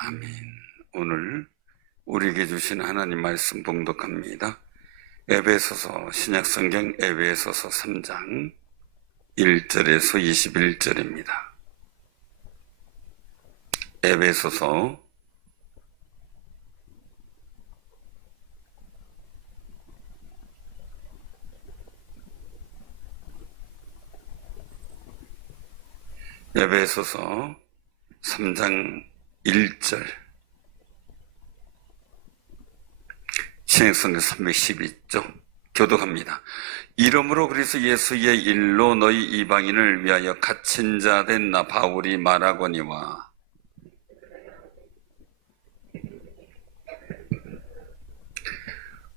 아멘. 오늘 우리에게 주신 하나님 말씀 봉독합니다. 에베소서, 신약성경 에베소서 3장 1절에서 21절입니다. 에베소서 3장 1절, 신약성경 312쪽 교독합니다. 이러므로 그리스도 예수의 일로 너희 이방인을 위하여 갇힌 자 된 나 바울이 말하거니와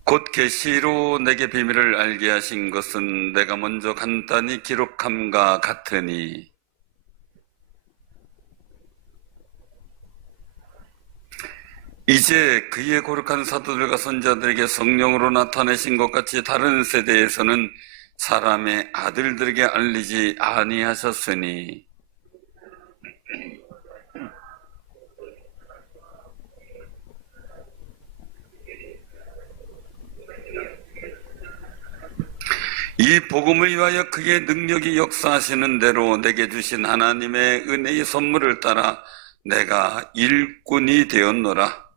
곧 계시로 내게 비밀을 알게 하신 것은 내가 먼저 간단히 기록함과 같으니 이제 그의 거룩한 사도들과 선지자들에게 성령으로 나타내신 것 같이 다른 세대에서는 사람의 아들들에게 알리지 아니하셨으니 이 복음을 위하여 그의 능력이 역사하시는 대로 내게 주신 하나님의 은혜의 선물을 따라 내가 일꾼이 되었노라.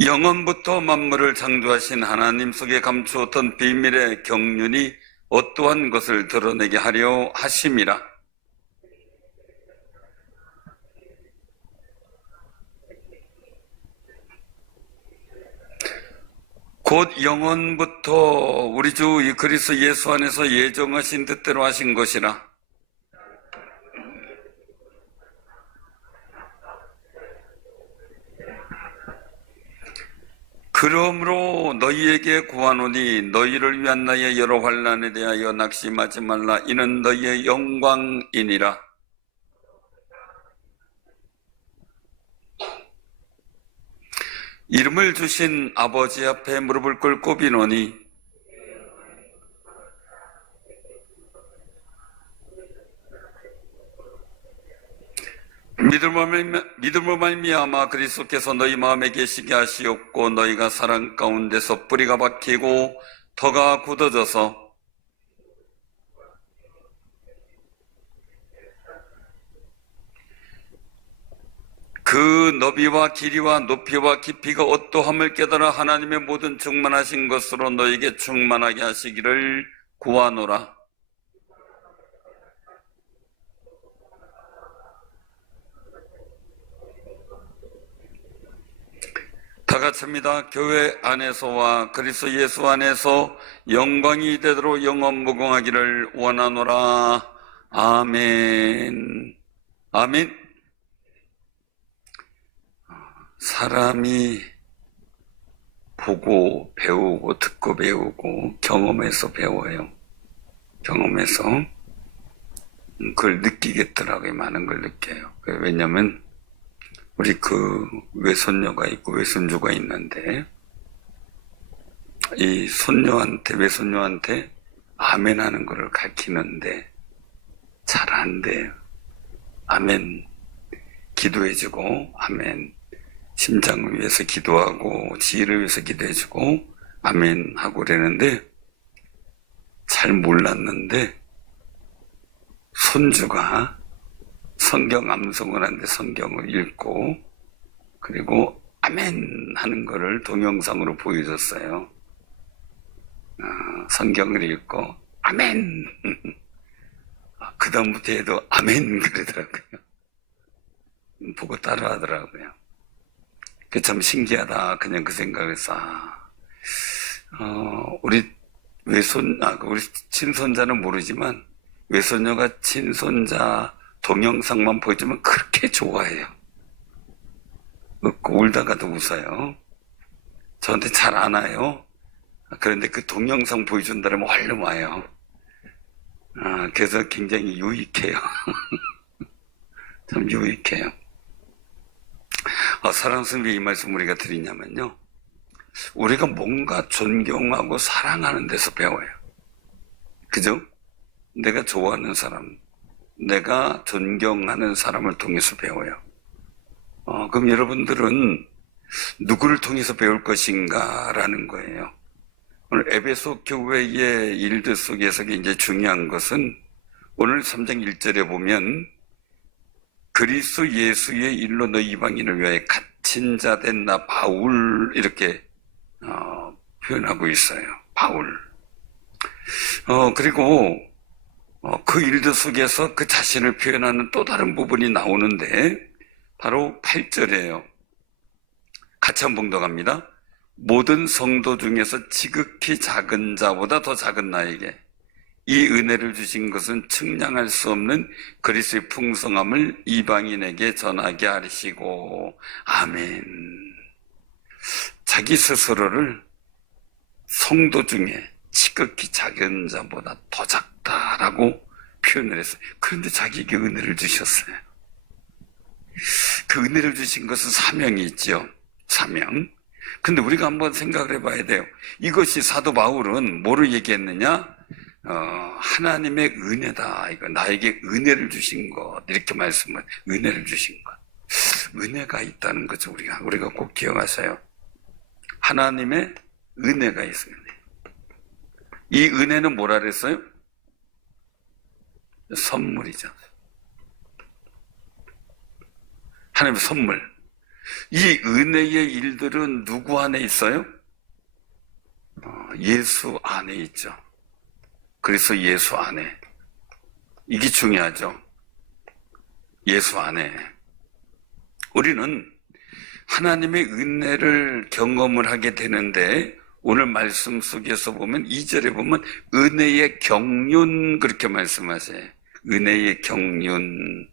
영원부터 만물을 창조하신 하나님 속에 감추었던 비밀의 경륜이 어떠한 것을 드러내게 하려 하심이라. 곧 영원부터 우리 주 그리스도 예수 안에서 예정하신 뜻대로 하신 것이라. 그러므로 너희에게 구하노니 너희를 위한 나의 여러 환난에 대하여 낙심하지 말라. 이는 너희의 영광이니라. 이름을 주신 아버지 앞에 무릎을 꿇고 비노니 믿음으로 말미암아 그리스도께서 너희 마음에 계시게 하시옵고 너희가 사랑 가운데서 뿌리가 박히고 터가 굳어져서 그 너비와 길이와 높이와 깊이가 어떠함을 깨달아 하나님의 모든 충만하신 것으로 너에게 충만하게 하시기를 구하노라. 다 같이입니다. 교회 안에서와 그리스도 예수 안에서 영광이 되도록 영원무궁하기를 원하노라. 아멘. 아멘. 사람이 보고 배우고 듣고 배우고 경험해서 배워요. 경험해서 그걸 느끼겠더라고요. 많은 걸 느껴요. 왜냐면 우리 그 외손녀가 있고 외손주가 있는데 이 손녀한테 외손녀한테 아멘 하는 거를 가르치는데 잘 안 돼요. 아멘 기도해주고 아멘 심장을 위해서 기도하고 지혜를 위해서 기도해주고 아멘 하고 그러는데 잘 몰랐는데 손주가 성경 암송을 하는데 성경을 읽고 그리고 아멘 하는 거를 동영상으로 보여줬어요. 성경을 읽고 아멘 그 다음부터 해도 아멘 그러더라고요. 보고 따라 하더라고요. 그게 참 신기하다. 그냥 그 생각을 우리 우리 친손자는 모르지만 외손녀가 친손자 동영상만 보여주면 그렇게 좋아해요. 울다가도 웃어요. 저한테 잘 안 와요. 그런데 그 동영상 보여준다면 얼른 와요. 그래서 굉장히 유익해요. 참 유익해요. 사랑스럽게 이 말씀 우리가 드리냐면요. 우리가 뭔가 존경하고 사랑하는 데서 배워요. 그죠? 내가 좋아하는 사람, 내가 존경하는 사람을 통해서 배워요. 그럼 여러분들은 누구를 통해서 배울 것인가라는 거예요. 오늘 에베소 교회의 일들 속에서 이제 중요한 것은 오늘 3장 1절에 보면 그리스도 예수의 일로 너희 이방인을 위하여 갇힌 자 된 나 바울 이렇게 표현하고 있어요. 바울. 그리고 그 일들 속에서 그 자신을 표현하는 또 다른 부분이 나오는데 바로 8절이에요. 같이 한번 봉독합니다. 모든 성도 중에서 지극히 작은 자보다 더 작은 나에게 이 은혜를 주신 것은 측량할 수 없는 그리스도의 풍성함을 이방인에게 전하게 하시고 아멘. 자기 스스로를 성도 중에 지극히 작은 자보다 더 작다라고 표현을 했어요. 그런데 자기에게 은혜를 주셨어요. 그 은혜를 주신 것은 사명이 있죠. 사명. 근데 우리가 한번 생각을 해봐야 돼요. 이것이 사도 바울은 뭐를 얘기했느냐? 하나님의 은혜다. 이거 나에게 은혜를 주신 것. 이렇게 말씀을, 은혜를 주신 것. 은혜가 있다는 거죠. 우리가 꼭 기억하세요. 하나님의 은혜가 있어요. 이 은혜는 뭐라 그랬어요? 선물이죠. 하나님의 선물. 이 은혜의 일들은 누구 안에 있어요? 예수 안에 있죠. 그래서 예수 안에. 이게 중요하죠. 예수 안에. 우리는 하나님의 은혜를 경험을 하게 되는데 오늘 말씀 속에서 보면 2절에 보면 은혜의 경륜 그렇게 말씀하세요. 은혜의 경륜.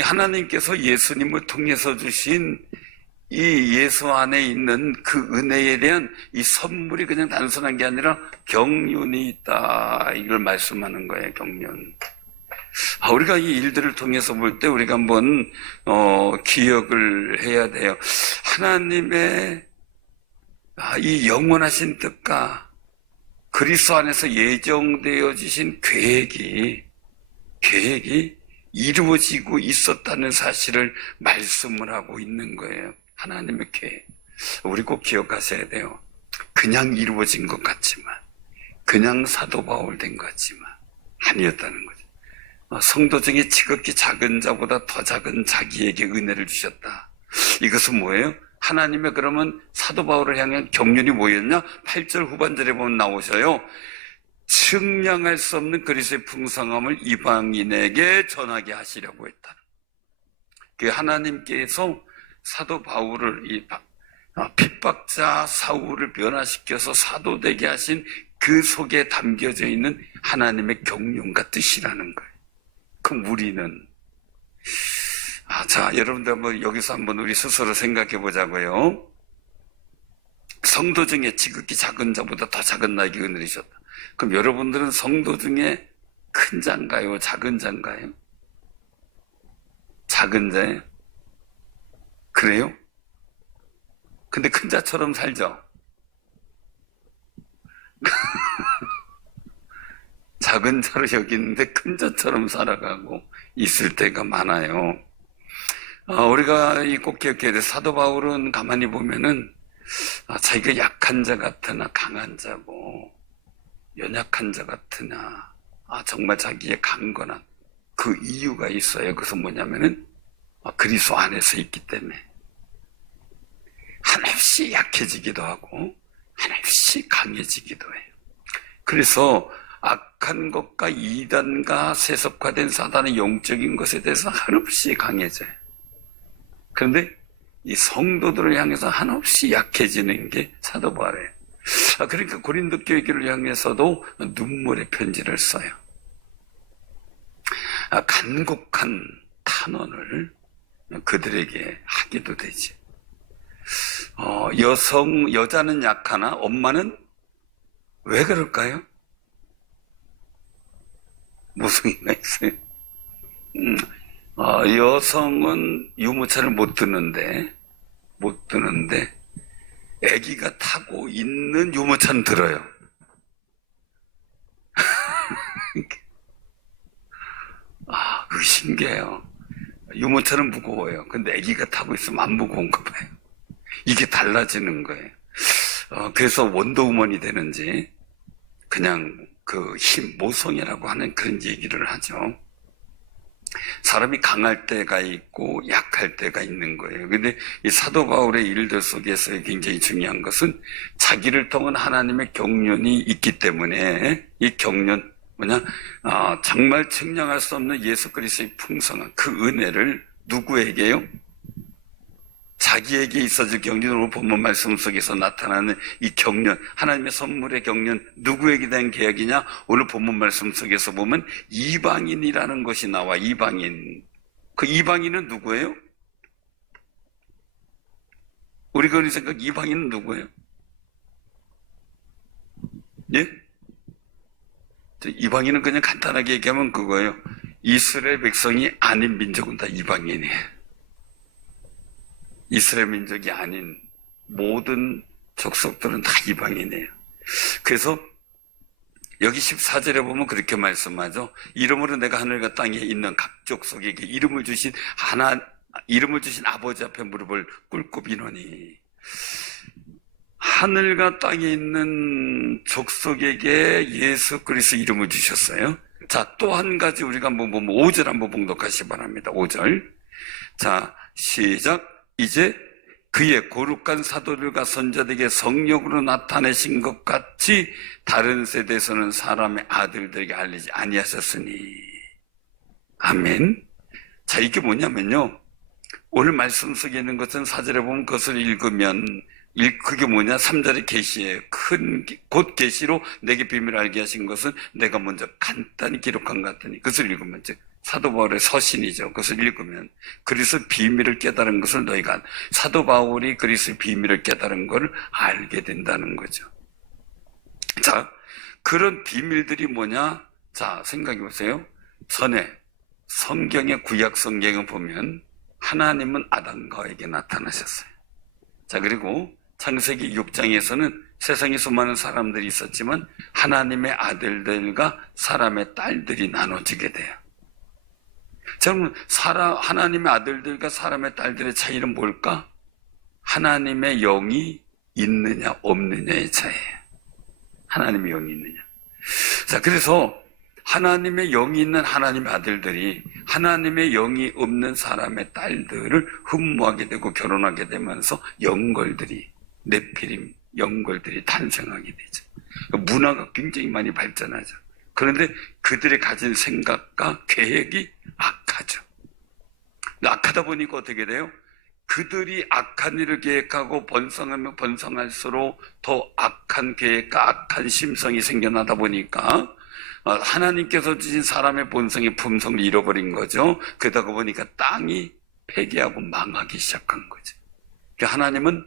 하나님께서 예수님을 통해서 주신 이 예수 안에 있는 그 은혜에 대한 이 선물이 그냥 단순한 게 아니라 경륜이 있다. 이걸 말씀하는 거예요. 경륜. 우리가 이 일들을 통해서 볼 때 우리가 한번 기억을 해야 돼요. 하나님의 이 영원하신 뜻과 그리스도 안에서 예정되어 주신 계획이 이루어지고 있었다는 사실을 말씀을 하고 있는 거예요. 하나님의 계획. 우리 꼭 기억하셔야 돼요. 그냥 이루어진 것 같지만, 그냥 사도 바울 된 것 같지만 아니었다는 거죠. 성도 중에 지극히 작은 자보다 더 작은 자기에게 은혜를 주셨다. 이것은 뭐예요? 하나님의 그러면 사도 바울을 향한 경륜이 뭐였냐? 8절 후반절에 보면 나오셔요. 측량할 수 없는 그리스도의 풍성함을 이방인에게 전하게 하시려고 했다. 그 하나님께서 사도 바울을 핍박자 사울을 변화시켜서 사도 되게 하신 그 속에 담겨져 있는 하나님의 경륜과 뜻이라는 거예요. 그럼 우리는 자, 여러분들 한번 여기서 한번 우리 스스로 생각해 보자고요. 성도 중에 지극히 작은 자보다 더 작은 나에게 은혜를 주셨다. 그럼 여러분들은 성도 중에 큰 자인가요? 작은 자인가요? 작은 자예요? 그래요? 근데 큰 자처럼 살죠? 작은 자로 여기는데 큰 자처럼 살아가고 있을 때가 많아요. 우리가 꼭 기억해야 돼. 사도 바울은 가만히 보면은 자기가 약한 자 같으나 강한 자고 연약한 자 같으나 정말 자기의 강건한 그 이유가 있어요. 그것은 뭐냐면은 그리스도 안에서 있기 때문에 한없이 약해지기도 하고 한없이 강해지기도 해요. 그래서 악한 것과 이단과 세속화된 사단의 영적인 것에 대해서 한없이 강해져요. 그런데 이 성도들을 향해서 한없이 약해지는 게 사도 바울이에요. 그러니까 고린도 교회를 향해서도 눈물의 편지를 써요. 간곡한 탄원을 그들에게 하기도 되지. 여자는 약하나 엄마는 왜 그럴까요? 모성애가 있어요. 여성은 유모차를 못 드는데 아기가 타고 있는 유모차는 들어요. 그거 신기해요. 유모차는 무거워요. 근데 아기가 타고 있으면 안 무거운가 봐요. 이게 달라지는 거예요. 그래서 원더우먼이 되는지 그냥 그 모성이라고 하는 그런 얘기를 하죠. 사람이 강할 때가 있고 약할 때가 있는 거예요. 근데 이 사도 바울의 일들 속에서 굉장히 중요한 것은 자기를 통한 하나님의 경륜이 있기 때문에 이 경륜 정말 측량할 수 없는 예수 그리스도의 풍성한 그 은혜를 누구에게요? 자기에게 있어질 경륜으로 본문 말씀 속에서 나타나는 이 경륜, 하나님의 선물의 경륜, 누구에게 대한 계약이냐? 오늘 본문 말씀 속에서 보면 이방인이라는 것이 나와. 이방인. 그 이방인은 누구예요? 우리가 어느 생각 이방인은 누구예요? 예? 이방인은 그냥 간단하게 얘기하면 그거예요. 이스라엘 백성이 아닌 민족은 다 이방인이에요. 이스라엘 민족이 아닌 모든 족속들은 다 이방인이에요. 그래서 여기 14절에 보면 그렇게 말씀하죠. 이름으로 내가 하늘과 땅에 있는 각 족속에게 이름을 주신 아버지 앞에 무릎을 꿇고 비노니. 하늘과 땅에 있는 족속에게 예수 그리스도 이름을 주셨어요. 자, 또 한 가지 우리가 한번 보면 5절 한번 봉독하시기 바랍니다. 5절. 자, 시작. 이제 그의 거룩한 사도들과 선자들에게 성령으로 나타내신 것 같이 다른 세대에서는 사람의 아들들에게 알리지 아니하셨으니. 아멘. 자, 이게 뭐냐면요. 오늘 말씀 속에 있는 것은 4절에 보면 그것을 읽으면 그게 뭐냐? 3절의 계시예요. 곧 계시로 내게 비밀을 알게 하신 것은 내가 먼저 간단히 기록한 것 같으니 그것을 읽으면 즉 사도 바울의 서신이죠. 그것을 읽으면 그리스도의 비밀을 깨달은 것을 너희가 사도 바울이 그리스도의 비밀을 깨달은 것을 알게 된다는 거죠. 자, 그런 비밀들이 뭐냐? 자, 생각해 보세요. 전에 성경의 구약 성경을 보면 하나님은 아담과에게 나타나셨어요. 자, 그리고 창세기 6장에서는 세상에 수많은 사람들이 있었지만 하나님의 아들들과 사람의 딸들이 나눠지게 돼요. 자, 그럼 하나님의 아들들과 사람의 딸들의 차이는 뭘까? 하나님의 영이 있느냐 없느냐의 차이예요. 하나님의 영이 있느냐. 자, 그래서 하나님의 영이 있는 하나님의 아들들이 하나님의 영이 없는 사람의 딸들을 흠모하게 되고 결혼하게 되면서 네피림 영걸들이 탄생하게 되죠. 문화가 굉장히 많이 발전하죠. 그런데 그들이 가진 생각과 계획이 악하죠. 악하다 보니까 어떻게 돼요? 그들이 악한 일을 계획하고 번성하면 번성할수록 더 악한 계획과 악한 심성이 생겨나다 보니까 하나님께서 주신 사람의 본성의 품성을 잃어버린 거죠. 그러다 보니까 땅이 폐기하고 망하기 시작한 거죠. 하나님은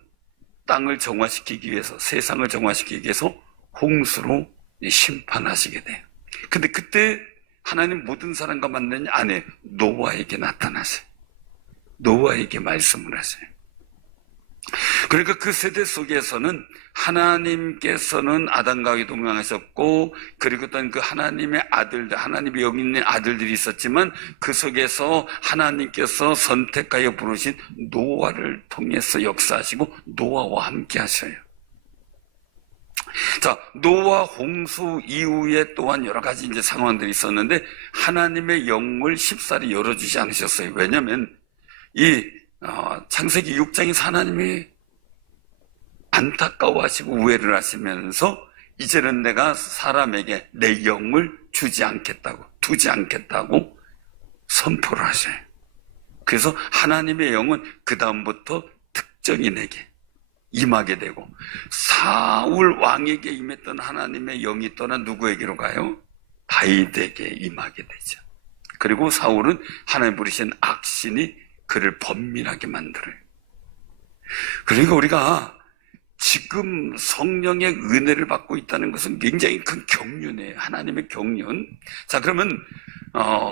땅을 정화시키기 위해서, 세상을 정화시키기 위해서 홍수로 심판하시게 돼요. 근데 그때 하나님 모든 사람과 만나는 아내 노아에게 나타나세요. 노아에게 말씀을 하세요. 그러니까 그 세대 속에서는 하나님께서는 아담과 하와에 동행하셨고, 그리고 또 그 하나님의 아들들, 하나님의 여기 있는 아들들이 있었지만 그 속에서 하나님께서 선택하여 부르신 노아를 통해서 역사하시고 노아와 함께 하셔요. 자, 노아 홍수 이후에 또한 여러 가지 이제 상황들이 있었는데 하나님의 영을 쉽사리 열어주지 않으셨어요. 왜냐하면 창세기 6장에서 하나님이 안타까워하시고 우회를 하시면서 이제는 내가 사람에게 내 영을 두지 않겠다고 선포를 하셔요. 그래서 하나님의 영은 그 다음부터 특정인에게 임하게 되고, 사울 왕에게 임했던 하나님의 영이 떠나 누구에게로 가요? 다윗에게 임하게 되죠. 그리고 사울은 하나님 부르신 악신이 그를 번민하게 만들어요. 그러니까 우리가 지금 성령의 은혜를 받고 있다는 것은 굉장히 큰 경륜이에요. 하나님의 경륜. 자, 그러면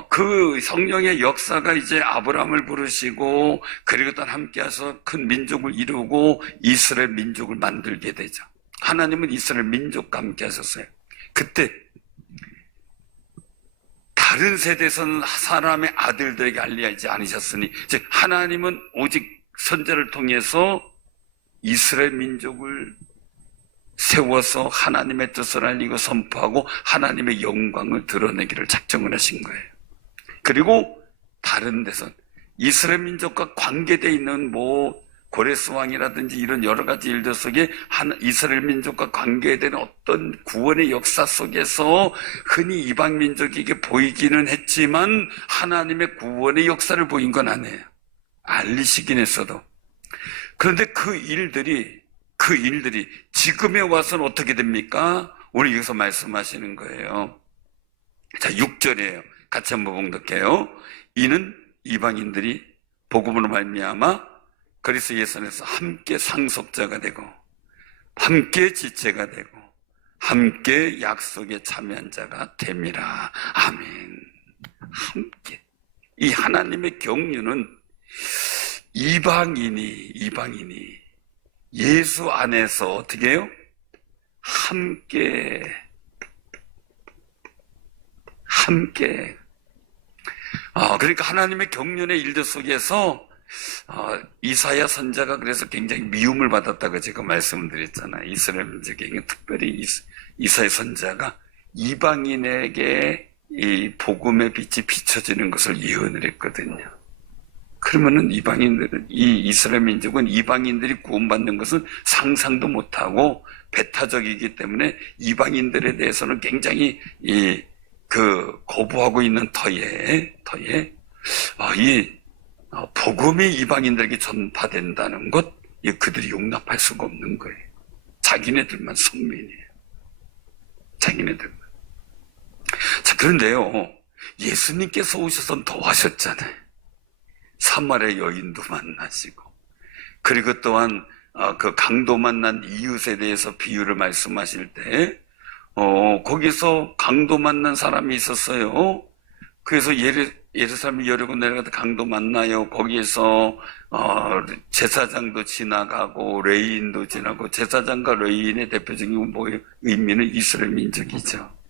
그 성령의 역사가 이제 아브라함을 부르시고 그리고 또 함께해서 큰 민족을 이루고 이스라엘 민족을 만들게 되죠. 하나님은 이스라엘 민족과 함께 하셨어요. 그때 다른 세대에서는 사람의 아들들에게 알리지 않으셨으니, 즉 하나님은 오직 선지자를 통해서 이스라엘 민족을 세워서 하나님의 뜻을 알리고 선포하고 하나님의 영광을 드러내기를 작정을 하신 거예요. 그리고 다른 데선 이스라엘 민족과 관계되어 있는 고레스 왕이라든지 이런 여러 가지 일들 속에 이스라엘 민족과 관계되는 어떤 구원의 역사 속에서 흔히 이방 민족에게 보이기는 했지만 하나님의 구원의 역사를 보인 건 아니에요. 알리시긴 했어도. 그런데 그 일들이 지금에 와서는 어떻게 됩니까? 오늘 여기서 말씀하시는 거예요. 자, 6절이에요. 같이 한번 봉독해요. 이는 이방인들이 복음으로 말미암아 그리스도 예수 안에서 함께 상속자가 되고 함께 지체가 되고 함께 약속에 참여한 자가 됨이라. 아멘. 함께. 이 하나님의 경륜은 이방인이 예수 안에서 어떻게 해요? 함께. 그러니까 하나님의 경륜의 일들 속에서 이사야 선지자가 그래서 굉장히 미움을 받았다고 제가 말씀을 드렸잖아요. 이스라엘 민족에게 특별히 이사야 선지자가 이방인에게 이 복음의 빛이 비춰지는 것을 예언을 했거든요. 그러면은 이 이스라엘 민족은 이방인들이 구원받는 것은 상상도 못하고 배타적이기 때문에 이방인들에 대해서는 굉장히 거부하고 있는 터에 복음이 이방인들에게 전파된다는 것, 그들이 용납할 수가 없는 거예요. 자기네들만 성민이에요. 자기네들만. 자, 그런데요, 예수님께서 오셔서 더 하셨잖아요. 사마리아 여인도 만나시고, 그리고 또한 그 강도 만난 이웃에 대해서 비유를 말씀하실 때, 거기서 강도 만난 사람이 있었어요. 그래서 예루살렘 여리고 내려가다 강도 만나요. 거기에서 제사장도 지나가고 레위인도 지나고, 제사장과 레위인의 대표적인 의미는 이스라엘 민족이죠.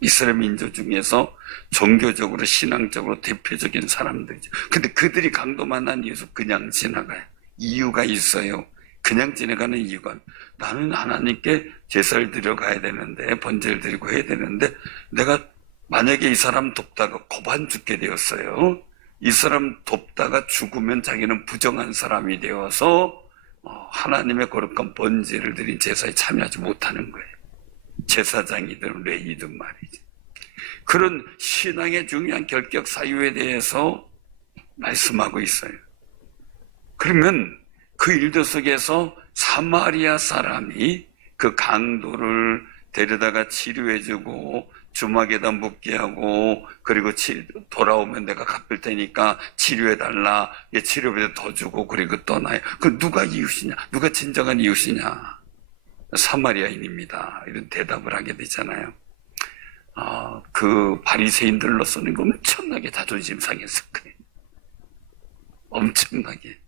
이스라엘 민족 중에서 종교적으로 신앙적으로 대표적인 사람들이죠. 근데 그들이 강도 만난 이유에서 그냥 지나가요. 이유가 있어요. 그냥 지나가는 이유가, 나는 하나님께 제사를 드려가야 되는데, 번제를 드리고 해야 되는데, 내가 만약에 이 사람 돕다가 고반 죽게 되었어요. 이 사람 돕다가 죽으면 자기는 부정한 사람이 되어서 하나님의 거룩한 번제를 드린 제사에 참여하지 못하는 거예요. 제사장이든 레위든 말이죠. 그런 신앙의 중요한 결격 사유에 대해서 말씀하고 있어요. 그러면 그 일들 속에서 사마리아 사람이 그 강도를 데려다가 치료해주고 주막에다 묻게 하고, 그리고 돌아오면 내가 갚을 테니까 치료해달라, 치료비도 더 주고, 그리고 떠나요. 그 누가 이웃이냐? 누가 진정한 이웃이냐? 사마리아인입니다. 이런 대답을 하게 되잖아요. 그 바리새인들로서는 엄청나게 자존심 상했을 거예요. 엄청나게.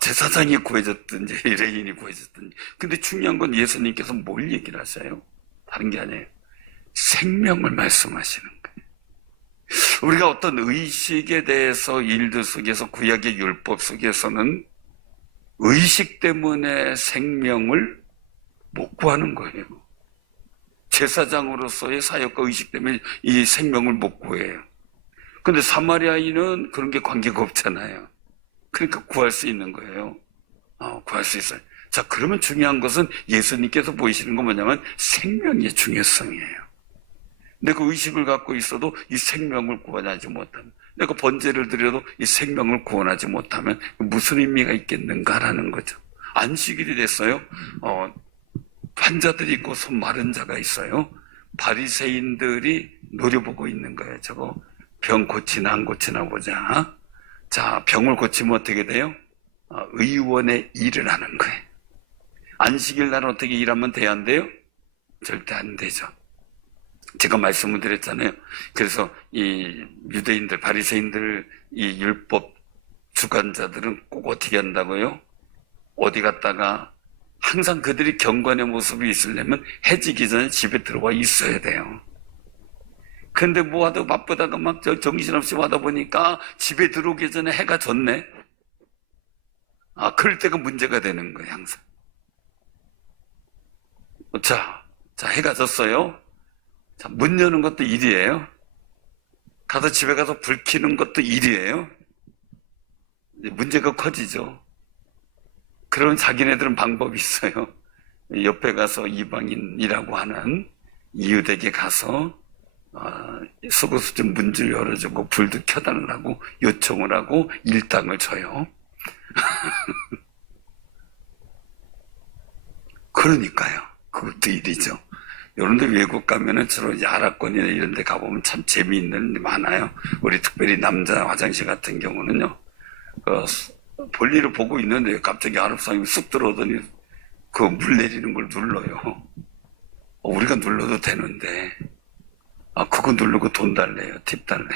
제사장이 구해졌든지 레인이 구해졌든지. 근데 중요한 건 예수님께서 뭘 얘기를 하세요? 다른 게 아니에요. 생명을 말씀하시는 거예요. 우리가 어떤 의식에 대해서 일들 속에서, 구약의 율법 속에서는 의식 때문에 생명을 못 구하는 거예요. 제사장으로서의 사역과 의식 때문에 이 생명을 못 구해요. 근데 사마리아인은 그런 게 관계가 없잖아요. 그러니까 구할 수 있는 거예요. 구할 수 있어요. 자, 그러면 중요한 것은 예수님께서 보이시는 건 뭐냐면 생명의 중요성이에요. 내가 의식을 갖고 있어도 이 생명을 구원하지 못하면, 내가 번제를 드려도 이 생명을 구원하지 못하면 무슨 의미가 있겠는가라는 거죠. 안식일이 됐어요. 환자들이 있고 손 마른 자가 있어요. 바리새인들이 노려보고 있는 거예요. 저거 병 고치나 안 고치나 보자. 자, 병을 고치면 어떻게 돼요? 의원의 일을 하는 거예요. 안식일 날 어떻게 일하면 돼야 안 돼요? 절대 안 되죠. 제가 말씀을 드렸잖아요. 그래서 이 유대인들, 바리새인들, 이 율법 주관자들은 꼭 어떻게 한다고요? 어디 갔다가 항상 그들이 경건의 모습이 있으려면 해지기 전에 집에 들어와 있어야 돼요. 근데 뭐 하다 바쁘다가 막 정신없이 하다 보니까 집에 들어오기 전에 해가 졌네. 그럴 때가 문제가 되는 거예요, 항상. 자, 해가 졌어요. 자, 문 여는 것도 일이에요. 가서 집에 가서 불 켜는 것도 일이에요. 이제 문제가 커지죠. 그러면 자기네들은 방법이 있어요. 옆에 가서 이방인이라고 하는 이웃에게 가서 속옷 좀 문줄 열어주고 불도 켜달라고 요청을 하고 일당을 줘요. 그러니까요. 그것도 일이죠. 여러분들 외국 가면은 주로 아랍권이나 이런 데 가보면 참 재미있는 데 많아요. 우리 특별히 남자 화장실 같은 경우는요. 볼일을 보고 있는데 갑자기 아랍 사람이 쑥 들어오더니 그 물 내리는 걸 눌러요. 우리가 눌러도 되는데 그거 누르고 돈 달래요. 팁 달래.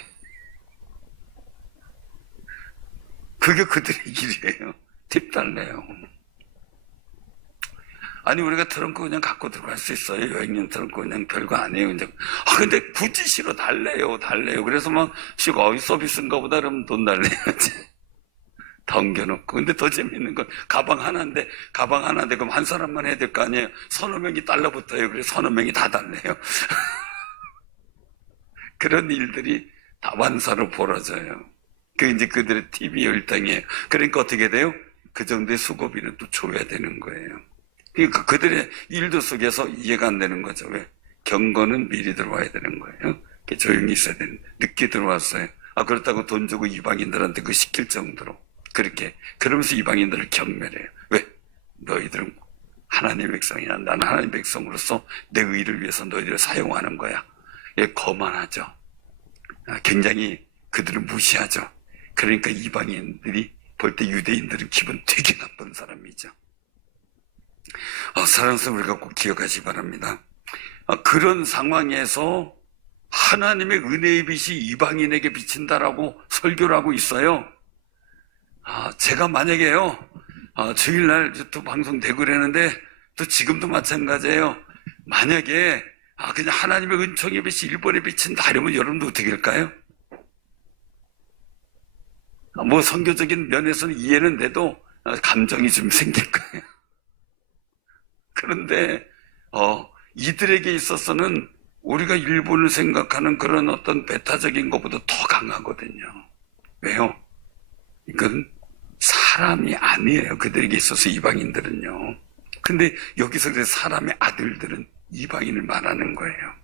그게 그들의 일이에요. 팁 달래요. 아니 우리가 트렁크 그냥 갖고 들어갈 수 있어요. 여행용 트렁크 그냥 별거 아니에요. 이제 근데 굳이 싫어 달래요. 그래서 막 서비스인가 보다 그러면 돈 달래야지. 다 옮겨놓고. 근데 더 재밌는 건 가방 하나인데 그럼 한 사람만 해야 될 거 아니에요. 서너 명이 달라붙어요. 그래서 서너 명이 다 달래요. 그런 일들이 다반사로 벌어져요. 이제 그들의 팁이 일당이에요. 그러니까 어떻게 돼요? 그 정도의 수고비는 또 줘야 되는 거예요. 그러니까 그들의 일도 속에서 이해가 안 되는 거죠. 왜? 경건은 미리 들어와야 되는 거예요. 조용히 있어야 되는. 늦게 들어왔어요. 그렇다고 돈 주고 이방인들한테 그 시킬 정도로. 그렇게. 그러면서 이방인들을 경멸해요. 왜? 너희들은 하나님의 백성이야. 나는 하나님의 백성으로서 내 의를 위해서 너희들을 사용하는 거야. 거만하죠. 굉장히 그들을 무시하죠. 그러니까 이방인들이 볼 때 유대인들은 기분 되게 나쁜 사람이죠. 사랑스러운 우리가 꼭 기억하시기 바랍니다. 그런 상황에서 하나님의 은혜의 빛이 이방인에게 비친다라고 설교를 하고 있어요. 제가 만약에요, 주일날 또 방송되고 그러는데, 또 지금도 마찬가지예요. 만약에, 그냥 하나님의 은총의 빛이 일본에 비친다 이러면 여러분도 어떻게 할까요? 뭐 선교적인 면에서는 이해는 돼도 감정이 좀 생길 거예요. 그런데 이들에게 있어서는 우리가 일본을 생각하는 그런 어떤 배타적인 것보다 더 강하거든요. 왜요? 이건 사람이 아니에요. 그들에게 있어서 이방인들은요. 근데 여기서 사람의 아들들은 이방인을 말하는 거예요.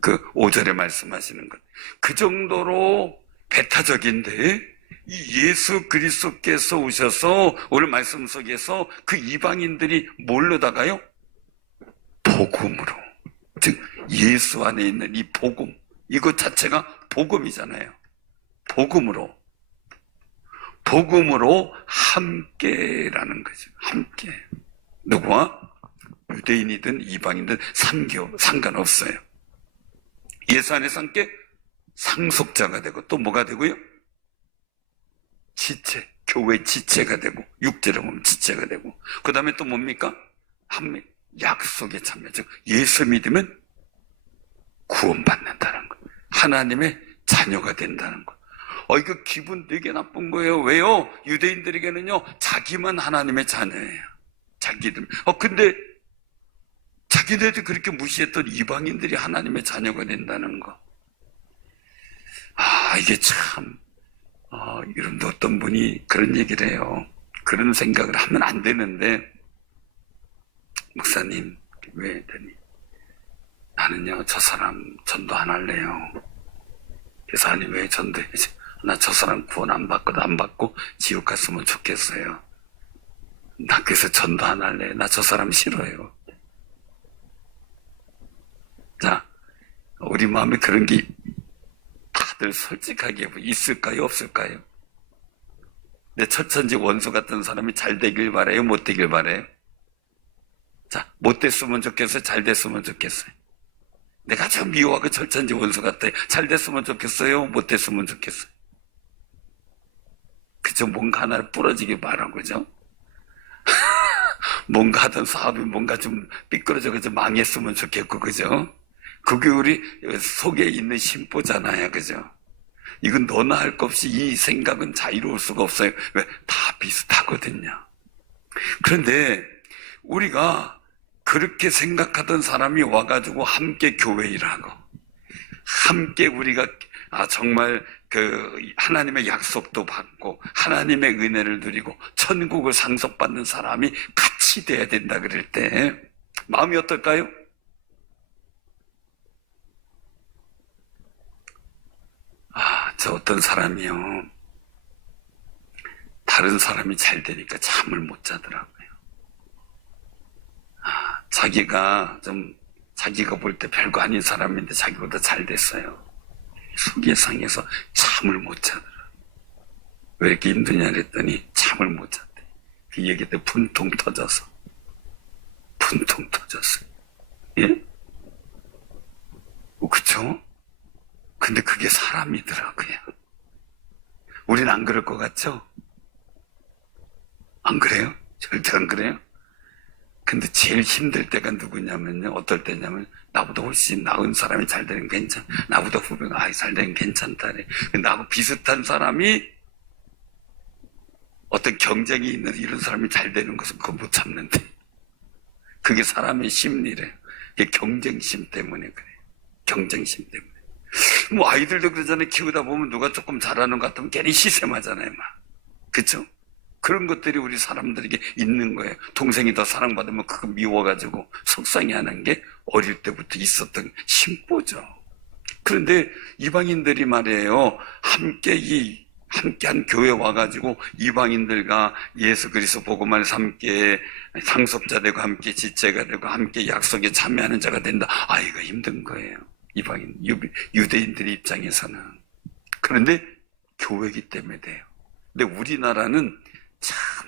그 5절에 말씀하시는 것. 그 정도로 배타적인데 이 예수 그리스도께서 오셔서 오늘 말씀 속에서 그 이방인들이 뭘로다가요? 복음으로. 즉 예수 안에 있는 이 복음, 이것 자체가 복음이잖아요. 복음으로 함께라는 거죠. 함께. 누구와? 유대인이든 이방인이든 상관없어요. 예수 안에서 함께 상속자가 되고 또 뭐가 되고요? 지체, 교회 지체가 되고, 육체로 보면 지체가 되고, 그 다음에 또 뭡니까? 약속에 참여, 즉 예수 믿으면 구원받는다는 거, 하나님의 자녀가 된다는 거. 이거 기분 되게 나쁜 거예요. 왜요? 유대인들에게는요, 자기만 하나님의 자녀예요. 자기들. 근데 자기네도 그렇게 무시했던 이방인들이 하나님의 자녀가 된다는 거. 이게 참. 이런데 어떤 분이 그런 얘기를 해요. 그런 생각을 하면 안 되는데, 목사님, 왜 했더니, 나는요, 저 사람 전도 안 할래요. 그래서 아니, 왜 전도해야지? 나 저 사람 구원 안 받고 지옥 갔으면 좋겠어요. 나 그래서 전도 안 할래. 나 저 사람 싫어요. 자, 우리 마음에 그런 게 다들 솔직하게 있을까요? 없을까요? 내 처천지 원수 같은 사람이 잘 되길 바라요? 못 되길 바라요? 자, 못 됐으면 좋겠어요? 잘 됐으면 좋겠어요? 내가 참 미워하고 절찬지 원수 같아요. 잘 됐으면 좋겠어요? 못 됐으면 좋겠어요? 그죠? 뭔가 하나를 부러지게 바라고, 그죠? 뭔가 하던 사업이 뭔가 좀 삐뚤어져서 망했으면 좋겠고, 그죠? 그게 우리 속에 있는 심보잖아요, 그죠? 이건 너나 할 것 없이 이 생각은 자유로울 수가 없어요. 왜? 다 비슷하거든요. 그런데 우리가 그렇게 생각하던 사람이 와가지고 함께 교회 일하고, 함께 우리가 정말 하나님의 약속도 받고, 하나님의 은혜를 누리고, 천국을 상속받는 사람이 같이 돼야 된다 그럴 때, 마음이 어떨까요? 저 어떤 사람이요. 다른 사람이 잘 되니까 잠을 못 자더라고요. 자기가 볼 때 별거 아닌 사람인데 자기보다 잘 됐어요. 속이 상해서 잠을 못 자더라고요. 왜 이렇게 힘드냐 그랬더니 잠을 못 잤대. 그 얘기 때 분통 터졌어요. 예? 그쵸? 근데 그게 사람이더라고요. 우린 안 그럴 것 같죠? 안 그래요? 절대 안 그래요? 근데 제일 힘들 때가 누구냐면요. 어떨 때냐면, 나보다 훨씬 나은 사람이 잘 되는 괜찮, 나보다 후배가 잘 되는 괜찮다래. 나하고 비슷한 사람이 어떤 경쟁이 있는 이런 사람이 잘 되는 것은 그거 못 참는데. 그게 사람의 심리래요. 그게 경쟁심 때문에 그래요. 경쟁심 때문에. 뭐 아이들도 그러잖아요. 키우다 보면 누가 조금 잘하는 것 같으면 괜히 시샘하잖아요, 막. 그쵸? 그런 것들이 우리 사람들에게 있는 거예요. 동생이 더 사랑받으면 그거 미워가지고 속상해하는 게 어릴 때부터 있었던 심보죠. 그런데 이방인들이 말이에요. 함께한 교회 와가지고 이방인들과 예수 그리스도 복음을 함께 상속자 되고 함께 지체가 되고 함께 약속에 참여하는 자가 된다. 이거 힘든 거예요. 이방인, 유대인들의 입장에서는. 그런데 교회이기 때문에 돼요. 근데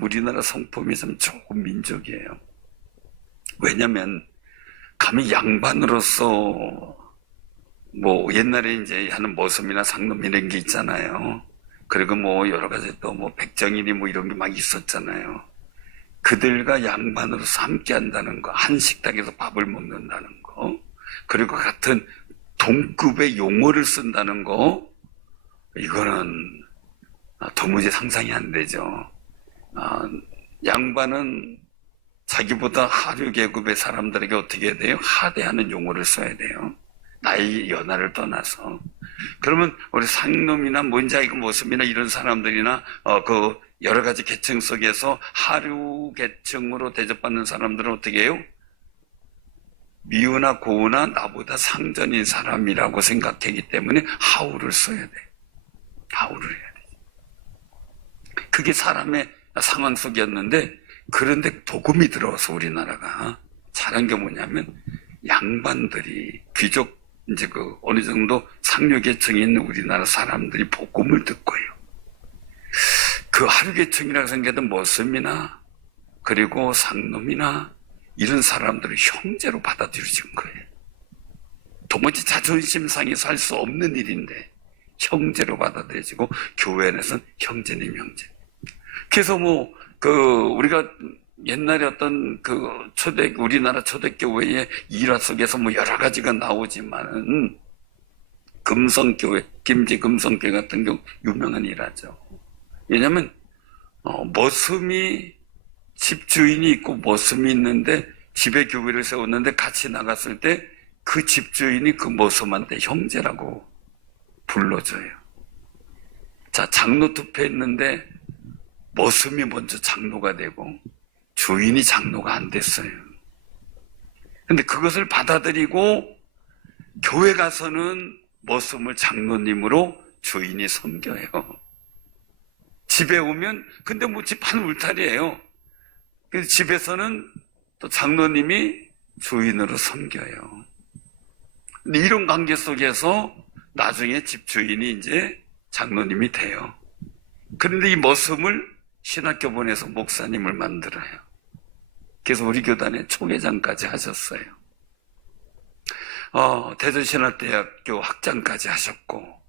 우리나라 성품이 참 좋은 민족이에요. 왜냐면, 감히 양반으로서, 옛날에 이제 하는 모섬이나 상놈 이런 게 있잖아요. 그리고 여러 가지 또 백정인이 이런 게 막 있었잖아요. 그들과 양반으로서 함께 한다는 거, 한 식탁에서 밥을 먹는다는 거, 그리고 같은 동급의 용어를 쓴다는 거, 이거는 도무지 상상이 안 되죠. 양반은 자기보다 하류 계급의 사람들에게 어떻게 해야 돼요? 하대하는 용어를 써야 돼요. 나이 연하를 떠나서. 그러면 우리 상놈이나 뭔자이고 모습이나 이런 사람들이나 그 여러 가지 계층 속에서 하류 계층으로 대접받는 사람들은 어떻게 해요? 미우나 고우나 나보다 상전인 사람이라고 생각하기 때문에 하우를 써야 돼. 하우를 해야 돼. 그게 사람의 상황 속이었는데, 그런데 복음이 들어와서 우리나라가 잘한 게 뭐냐면, 양반들이 귀족 이제 어느 정도 상류 계층에 있는 우리나라 사람들이 복음을 듣고요. 그 하류 계층이라고 생각했던 모섬이나 그리고 상놈이나 이런 사람들을 형제로 받아들여진 거예요. 도무지 자존심 상해서 할 수 없는 일인데 형제로 받아들여지고 교회 안에서는 형제님 형제. 그래서 우리가 옛날에 어떤 우리나라 초대교회의 일화 속에서 여러 가지가 나오지만은, 금성교회, 김제 금성교회 같은 경우 유명한 일화죠. 왜냐면, 머슴이, 집주인이 있고 머슴이 있는데, 집에 교회를 세웠는데 같이 나갔을 때 그 집주인이 그 머슴한테 형제라고 불러줘요. 자, 장로 투표했는데, 머슴이 먼저 장로가 되고 주인이 장로가 안 됐어요. 근데 그것을 받아들이고 교회 가서는 머슴을 장로님으로 주인이 섬겨요. 집에 오면 근데 집 한 울타리예요. 그래서 집에서는 또 장로님이 주인으로 섬겨요. 근데 이런 관계 속에서 나중에 집주인이 이제 장로님이 돼요. 그런데 이 머슴을 신학교 보내서 목사님을 만들어요. 그래서 우리 교단의 총회장까지 하셨어요. 대전신학대학교 학장까지 하셨고.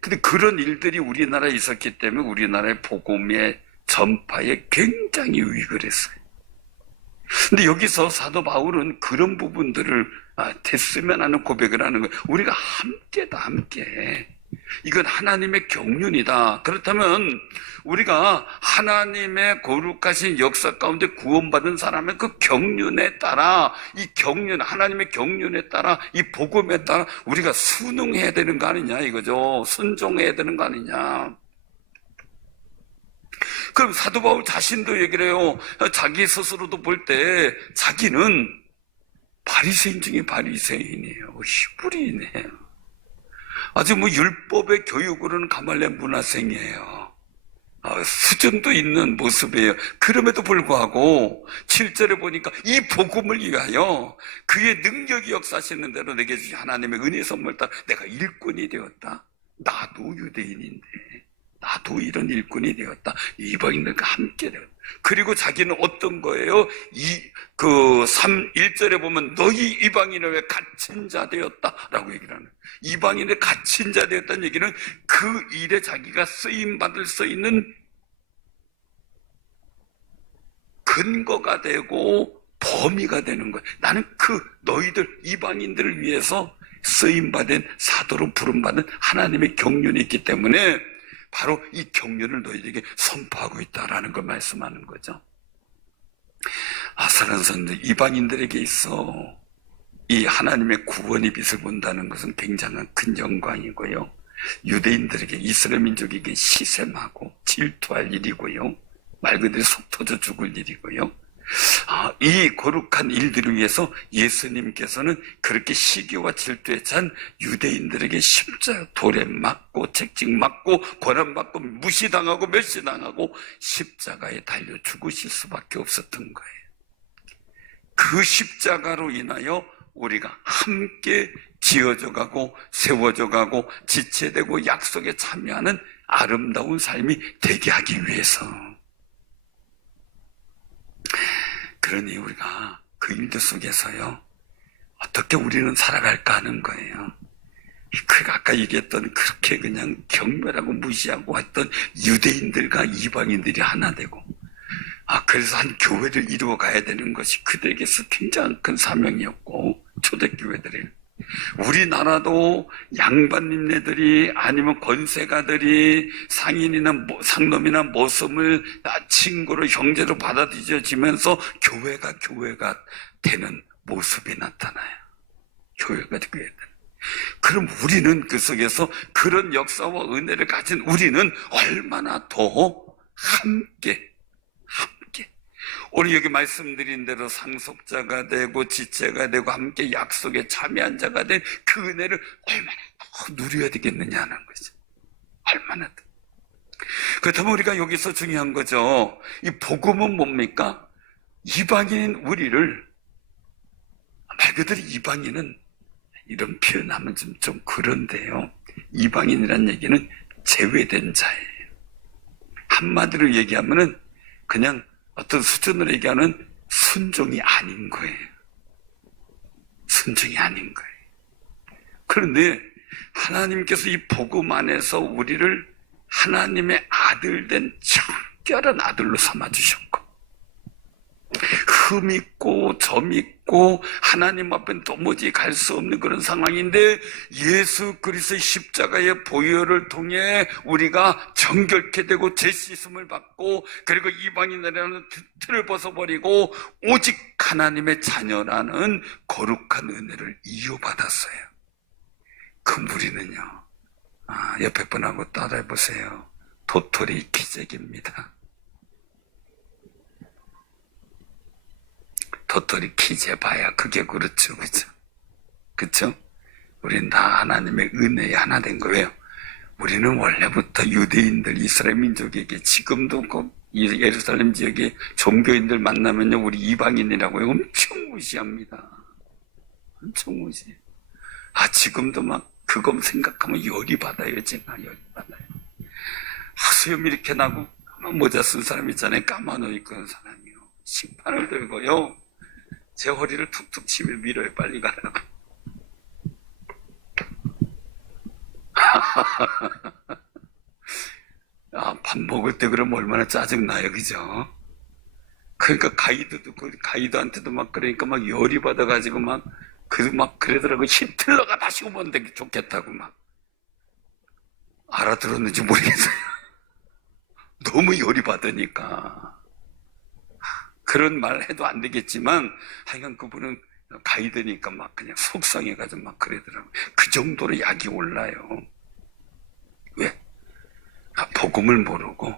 근데 그런 일들이 우리나라에 있었기 때문에 우리나라의 복음의 전파에 굉장히 유익을 했어요. 근데 여기서 사도 바울은 그런 부분들을 됐으면 하는 고백을 하는 거예요. 우리가 함께다, 함께. 이건 하나님의 경륜이다. 그렇다면 우리가 하나님의 거룩하신 역사 가운데 구원받은 사람의 그 경륜에 따라, 이 경륜, 하나님의 경륜에 따라, 이 복음에 따라 우리가 순응해야 되는 거 아니냐 이거죠. 순종해야 되는 거 아니냐. 그럼 사도 바울 자신도 얘기를 해요. 자기 스스로도 볼 때 자기는 바리새인 중에 바리새인이에요. 히브리인이에요. 아주 율법의 교육으로는 가말레 문화생이에요. 수준도 있는 모습이에요. 그럼에도 불구하고 7절에 보니까 이 복음을 위하여 그의 능력이 역사하시는 대로 내게 주신 하나님의 은혜 선물 따라 내가 일꾼이 되었다. 나도 유대인인데 나도 이런 일꾼이 되었다. 이방인들과 함께 되었다. 그리고 자기는 어떤 거예요? 1절에 보면 너희 이방인을 왜 갇힌 자 되었다 라고 얘기를 하는 거예요. 이방인의 갇힌 자 되었다는 얘기는 그 일에 자기가 쓰임받을 수 있는 근거가 되고 범위가 되는 거예요. 나는 너희들 이방인들을 위해서 쓰임받은 사도로 부름받은 하나님의 경륜이 있기 때문에 바로 이 경륜을 너희에게 선포하고 있다라는 걸 말씀하는 거죠. 사랑하는 성도들, 이방인들에게 있어 이 하나님의 구원의 빛을 본다는 것은 굉장한 큰 영광이고요. 유대인들에게, 이스라엘 민족에게 시샘하고 질투할 일이고요. 말 그대로 속 터져 죽을 일이고요. 이 거룩한 일들을 위해서 예수님께서는 그렇게 시기와 질투에 찬 유대인들에게 십자가 돌에 맞고 채찍 맞고 고난 받고 무시당하고 멸시당하고 십자가에 달려 죽으실 수밖에 없었던 거예요. 그 십자가로 인하여 우리가 함께 지어져 가고 세워져 가고 지체되고 약속에 참여하는 아름다운 삶이 되게 하기 위해서. 그러니 우리가 그 일들 속에서요, 어떻게 우리는 살아갈까 하는 거예요. 그가 아까 얘기했던 그렇게 그냥 경멸하고 무시하고 했던 유대인들과 이방인들이 하나 되고, 그래서 한 교회를 이루어 가야 되는 것이 그들에게서 굉장히 큰 사명이었고, 초대교회들이. 우리나라도 양반님네들이 아니면 권세가들이 상인이나 상놈이나 모섬을 친구로 형제로 받아들여지면서 교회가 되는 모습이 나타나요. 교회가 되는. 그럼 우리는 그 속에서 그런 역사와 은혜를 가진 우리는 얼마나 더 함께 오늘 여기 말씀드린 대로 상속자가 되고 지체가 되고 함께 약속에 참여한 자가 된 그 은혜를 얼마나 더 누려야 되겠느냐는 거죠. 얼마나 더. 그렇다면 우리가 여기서 중요한 거죠. 이 복음은 뭡니까? 이방인인 우리를, 말 그대로 이방인은, 이런 표현하면 좀 그런데요. 이방인이란 얘기는 제외된 자예요. 한마디로 얘기하면은 그냥 어떤 수준으로 얘기하는 순종이 아닌 거예요. 순종이 아닌 거예요. 그런데 하나님께서 이 복음 안에서 우리를 하나님의 아들된 청결한 아들로 삼아주셨고, 흠 있고 점 있고 하나님 앞엔 도무지 갈 수 없는 그런 상황인데 예수 그리스도의 십자가의 보혈을 통해 우리가 정결케 되고 죄씻음을 받고, 그리고 이방인이라는 틀을 벗어버리고 오직 하나님의 자녀라는 거룩한 은혜를 이어받았어요. 그 우리는요, 옆에 분하고 따라해보세요. 도토리 기적입니다. 도토리 키재봐야 그게 그렇죠. 그쵸? 우린 다 하나님의 은혜에 하나 된 거예요. 우리는 원래부터 유대인들, 이스라엘 민족에게, 지금도 예루살렘 지역의 종교인들 만나면요, 우리 이방인이라고 엄청 무시합니다. 엄청 무시해요. 지금도 막 그거 생각하면 열이 받아요. 제가 열이 받아요. 수염 이렇게 나고 모자 쓴 사람 있잖아요. 까만 옷 입고 한 사람이요. 심판을 들고요. 제 허리를 툭툭 치며 밀어요. 빨리 가라고. 밥 먹을 때 그러면 얼마나 짜증나요, 그죠? 그러니까 가이드한테도 막 그러니까 막 열이 받아가지고 막 그러더라고. 히틀러가 다시 오면 되게 좋겠다고 막. 알아들었는지 모르겠어요. 너무 열이 받으니까. 그런 말 해도 안 되겠지만, 하여간 그분은 가이드니까 막 그냥 속상해가지고 막 그러더라고요. 그 정도로 약이 올라요. 왜? 복음을 모르고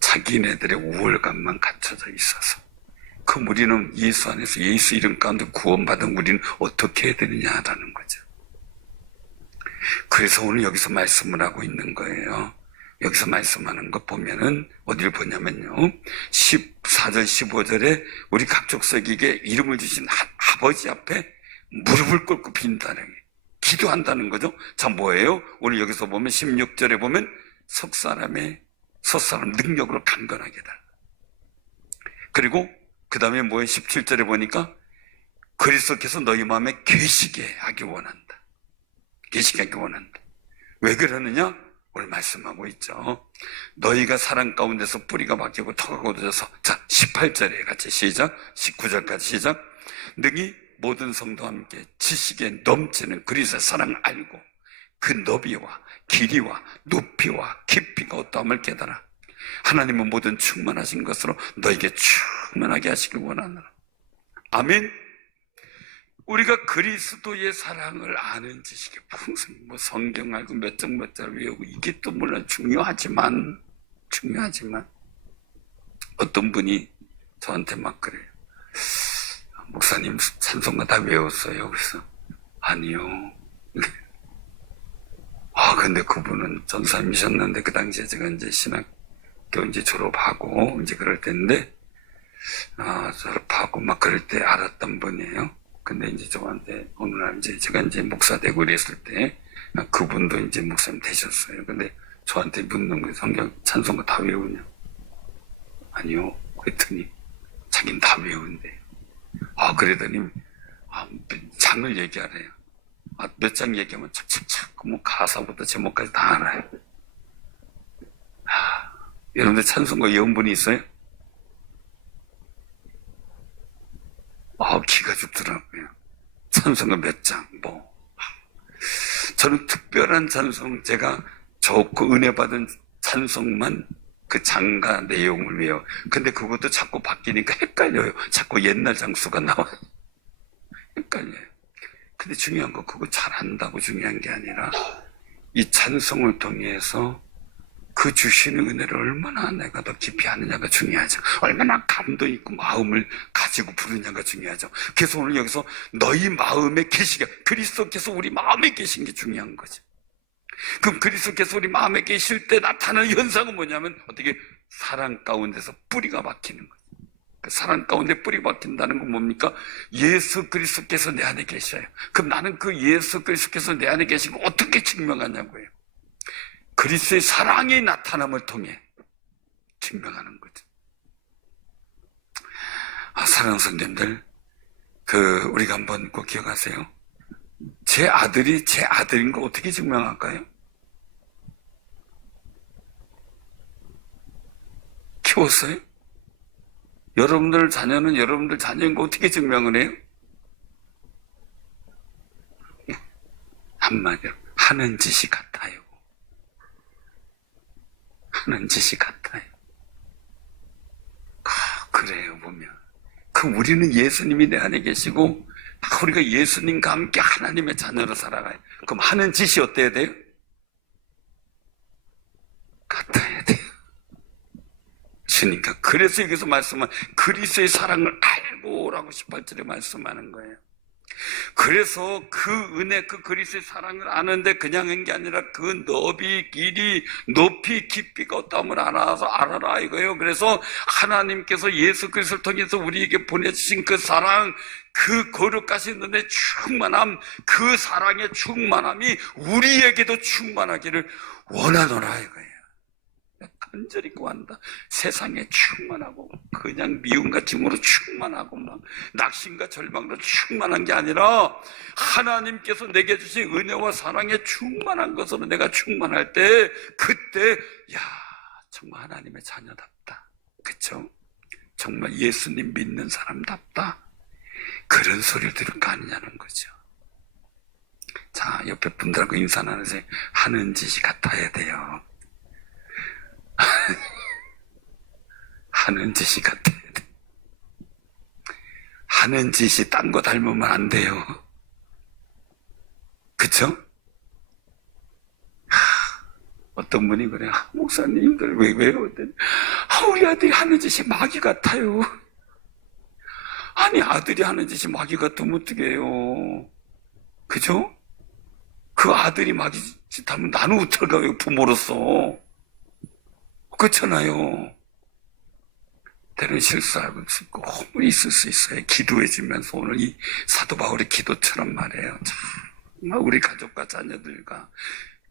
자기네들의 우월감만 갖춰져 있어서. 그럼 우리는 예수 안에서 예수 이름 가운데 구원받은 우리는 어떻게 해야 되느냐라는 거죠. 그래서 오늘 여기서 말씀을 하고 있는 거예요. 여기서 말씀하는 거 보면은 어디를 보냐면요. 14절 15절에 우리 각족석에게 이름을 주신 아버지 앞에 무릎을 꿇고 빈다는 게 기도한다는 거죠. 자, 뭐예요? 오늘 여기서 보면 16절에 보면 섭사람 능력으로 강건하게 달라. 그리고 그 다음에 뭐예요? 17절에 보니까 그리스도께서 너희 마음에 계시게 하기 원한다. 계시게 하기 원한다. 왜 그러느냐? 오늘 말씀하고 있죠. 너희가 사랑 가운데서 뿌리가 박히고 터가 굳어져서, 자 18절에 같이 시작, 19절까지 시작. 능히 모든 성도와 함께 지식에 넘치는 그리스도의 사랑을 알고 그 너비와 길이와 높이와 깊이가 어떠함을 깨달아 하나님은 모든 충만하신 것으로 너에게 충만하게 하시길 원하노라. 아멘. 우리가 그리스도의 사랑을 아는 지식이 풍성히 뭐 성경 알고 몇 장 몇 절 외우고 이게 또 물론 중요하지만 어떤 분이 저한테 막 그래요. 목사님 찬송가 다 외웠어요. 그래서 아니요. 근데 그분은 전사님이셨는데 그 당시에 제가 이제 신학교 이제 졸업하고 이제 그럴 때인데 졸업하고 막 그럴 때 알았던 분이에요. 근데 이제 저한테 어느 날 이제 제가 이제 목사 되고 이랬을 때 그분도 이제 목사님 되셨어요. 근데 저한테 묻는 거예요. 성경 찬송가 다 외우냐? 아니요. 그랬더니 자기는 다 외운대요. 그러더니 장을 얘기하래요. 몇 장 얘기하면 착착착 뭐 가사부터 제목까지 다 알아요. 여러분들 찬송가 외운 분이 있어요? 기가 죽더라고요. 찬송가 몇 장, 저는 특별한 찬송, 제가 좋고 은혜 받은 찬송만 그 장과 내용을 외워. 근데 그것도 자꾸 바뀌니까 헷갈려요. 자꾸 옛날 장수가 나와요. 헷갈려요. 근데 중요한 거 그거 잘한다고 중요한 게 아니라 이 찬송을 통해서 그 주시는 은혜를 얼마나 내가 더 깊이 아느냐가 중요하죠. 얼마나 감동 있고 마음을 가지고 부르냐가 중요하죠. 그래서 오늘 여기서 너희 마음에 계시게, 그리스도께서 우리 마음에 계신 게 중요한 거죠. 그럼 그리스도께서 우리 마음에 계실 때 나타나는 현상은 뭐냐면 어떻게 사랑 가운데서 뿌리가 박히는 거죠. 그 사랑 가운데 뿌리 박힌다는 건 뭡니까? 예수 그리스도께서 내 안에 계셔요. 그럼 나는 그 예수 그리스도께서 내 안에 계시고 어떻게 증명하냐고요. 그리스도의 사랑의 나타남을 통해 증명하는 거죠. 사랑하는 성도님들, 우리가 한번 꼭 기억하세요. 제 아들이 제 아들인 거 어떻게 증명할까요? 키웠어요? 여러분들 자녀는 여러분들 자녀인 거 어떻게 증명을 해요? 한마디로 하는 짓이 같아요. 하는 짓이 같아요. 그래요, 보면. 우리는 예수님이 내 안에 계시고, 우리가 예수님과 함께 하나님의 자녀로 살아가요. 그럼 하는 짓이 어때야 돼요? 같아야 돼요. 주님과. 그래서 여기서 말씀한 그리스도의 사랑을 알고라고 18절에 말씀하는 거예요. 그래서 그 은혜, 그 그리스도의 사랑을 아는데 그냥 한 게 아니라 그 너비, 길이, 높이, 깊이가 어떠함을 알아라 이거예요. 그래서 하나님께서 예수 그리스도를 통해서 우리에게 보내주신 그 사랑, 그 거룩하신 은혜의 충만함, 그 사랑의 충만함이 우리에게도 충만하기를 원하노라 이거예요. 간절히 구한다. 세상에 충만하고 그냥 미움과 증오로 충만하고 막 낙심과 절망으로 충만한 게 아니라 하나님께서 내게 주신 은혜와 사랑에 충만한 것으로 내가 충만할 때 그때 야 정말 하나님의 자녀답다. 그쵸? 정말 예수님 믿는 사람답다. 그런 소리를 들을 거 아니냐는 거죠. 자, 옆에 분들하고 인사 나누세요. 하는 짓이 같아야 돼요. 하는 짓이 같아야 돼. 하는 짓이 딴 거 닮으면 안 돼요. 그쵸? 어떤 분이 그래. 목사님들 왜요? 우리 아들이 하는 짓이 마귀 같아요. 아니 아들이 하는 짓이 마귀 같으면 어떡해 해요. 그죠? 그 아들이 마귀 짓 하면 나는 어떡해요 부모로서. 그렇잖아요. 때로는 실수하고 있고 허물이 있을 수 있어요. 기도해주면서 오늘 이 사도 바울의 기도처럼 말해요. 정말 우리 가족과 자녀들과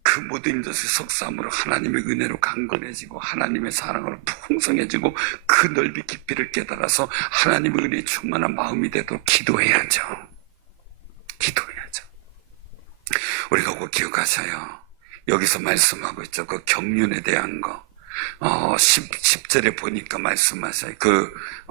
그 모든 것을 속삼으로 하나님의 은혜로 강건해지고 하나님의 사랑으로 풍성해지고 그 넓이 깊이를 깨달아서 하나님의 은혜에 충만한 마음이 되도록 기도해야죠. 기도해야죠. 우리가 꼭 기억하셔요. 여기서 말씀하고 있죠. 그 경륜에 대한 거. 10절에 보니까 말씀하셔요.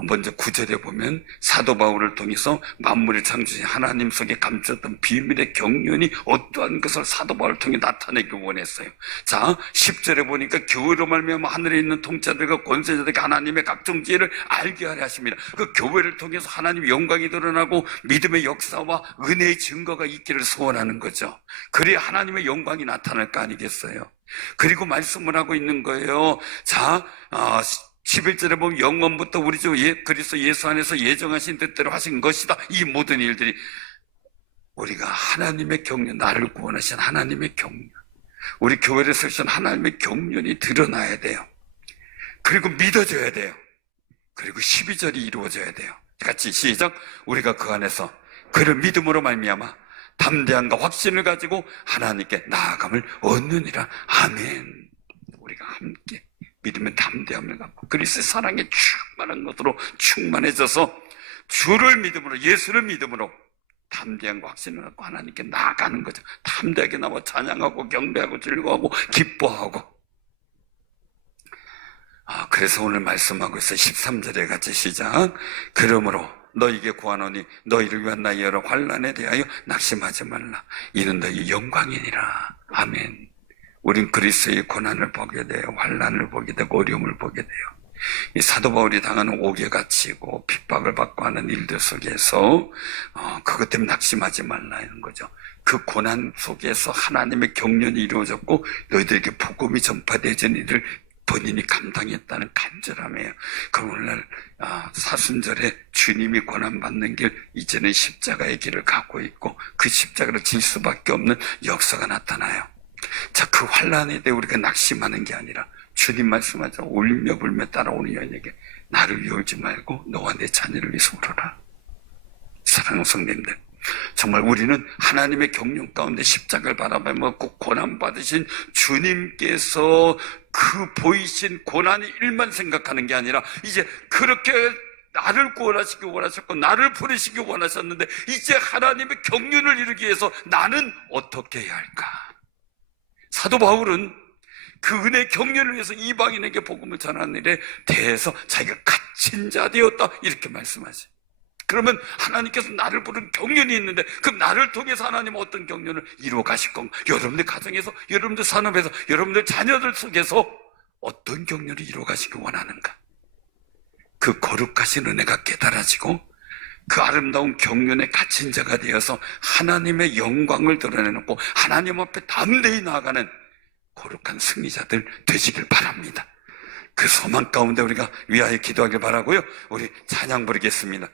먼저 9절에 보면 사도 바울을 통해서 만물을 창조신 하나님 속에 감췄던 비밀의 경륜이 어떠한 것을 사도 바울을 통해 나타내기 원했어요. 자, 10절에 보니까 교회로 말미암아 하늘에 있는 통치자들과 권세자들과 하나님의 각종 지혜를 알게 하려 하십니다. 그 교회를 통해서 하나님의 영광이 드러나고 믿음의 역사와 은혜의 증거가 있기를 소원하는 거죠. 그래야 하나님의 영광이 나타날 거 아니겠어요? 그리고 말씀을 하고 있는 거예요. 자, 11절에 보면 영원부터 우리 주 그리스도 예수 안에서 예정하신 뜻대로 하신 것이다. 이 모든 일들이 우리가 하나님의 경륜, 나를 구원하신 하나님의 경륜, 우리 교회를 세우신 하나님의 경륜이 드러나야 돼요. 그리고 믿어져야 돼요. 그리고 12절이 이루어져야 돼요. 같이 시작. 우리가 그 안에서 그를 믿음으로 말미암아 담대함과 확신을 가지고 하나님께 나아감을 얻느니라. 아멘. 우리가 함께 믿음의 담대함을 갖고 그리스도의 사랑에 충만한 것으로 충만해져서 주를 믿음으로, 예수를 믿음으로 담대함과 확신을 갖고 하나님께 나아가는 거죠. 담대하게 나와 찬양하고 경배하고 즐거워하고 기뻐하고. 그래서 오늘 말씀하고 있어요. 13절에 같이 시작. 그러므로 너희에게 구하노니 너희를 위한 나의 여러 환난에 대하여 낙심하지 말라. 이는 너희 영광이니라. 아멘. 우린 그리스도의 고난을 보게 돼요. 환난을 보게 되고 어려움을 보게 돼요. 이 사도 바울이 당하는 옥에 갇히고 핍박을 받고 하는 일들 속에서 그것 때문에 낙심하지 말라는 거죠. 그 고난 속에서 하나님의 경륜이 이루어졌고 너희들에게 복음이 전파되어진 일을 본인이 감당했다는 간절함이에요. 그럼 오늘날 사순절에 주님이 고난받는 길, 이제는 십자가의 길을 가고 있고 그 십자가를 질 수밖에 없는 역사가 나타나요. 자, 그 환난에 대해 우리가 낙심하는 게 아니라 주님 말씀하죠. 울며 불며 따라오는 여인에게 나를 위해 울지 말고 너와 내 자녀를 위해서 울어라. 사랑하는 성도님들, 정말 우리는 하나님의 경륜 가운데 십자가를 바라보며 고난받으신 주님께서 그 보이신 고난의 일만 생각하는 게 아니라 이제 그렇게 나를 구원하시기 원하셨고 나를 부르시기 원하셨는데 이제 하나님의 경륜을 이루기 위해서 나는 어떻게 해야 할까? 사도 바울은 그 은혜의 경륜을 위해서 이방인에게 복음을 전하는 일에 대해서 자기가 갇힌 자 되었다 이렇게 말씀하죠. 그러면 하나님께서 나를 부른 경륜이 있는데 그럼 나를 통해서 하나님은 어떤 경륜을 이루어 가실 건가? 여러분들 가정에서, 여러분들 산업에서, 여러분들 자녀들 속에서 어떤 경륜을 이루어 가시기 원하는가? 그 거룩하신 은혜가 깨달아지고 그 아름다운 경륜에 갇힌 자가 되어서 하나님의 영광을 드러내놓고 하나님 앞에 담대히 나아가는 거룩한 승리자들 되시길 바랍니다. 그 소망 가운데 우리가 위하여 기도하길 바라고요. 우리 찬양 부르겠습니다.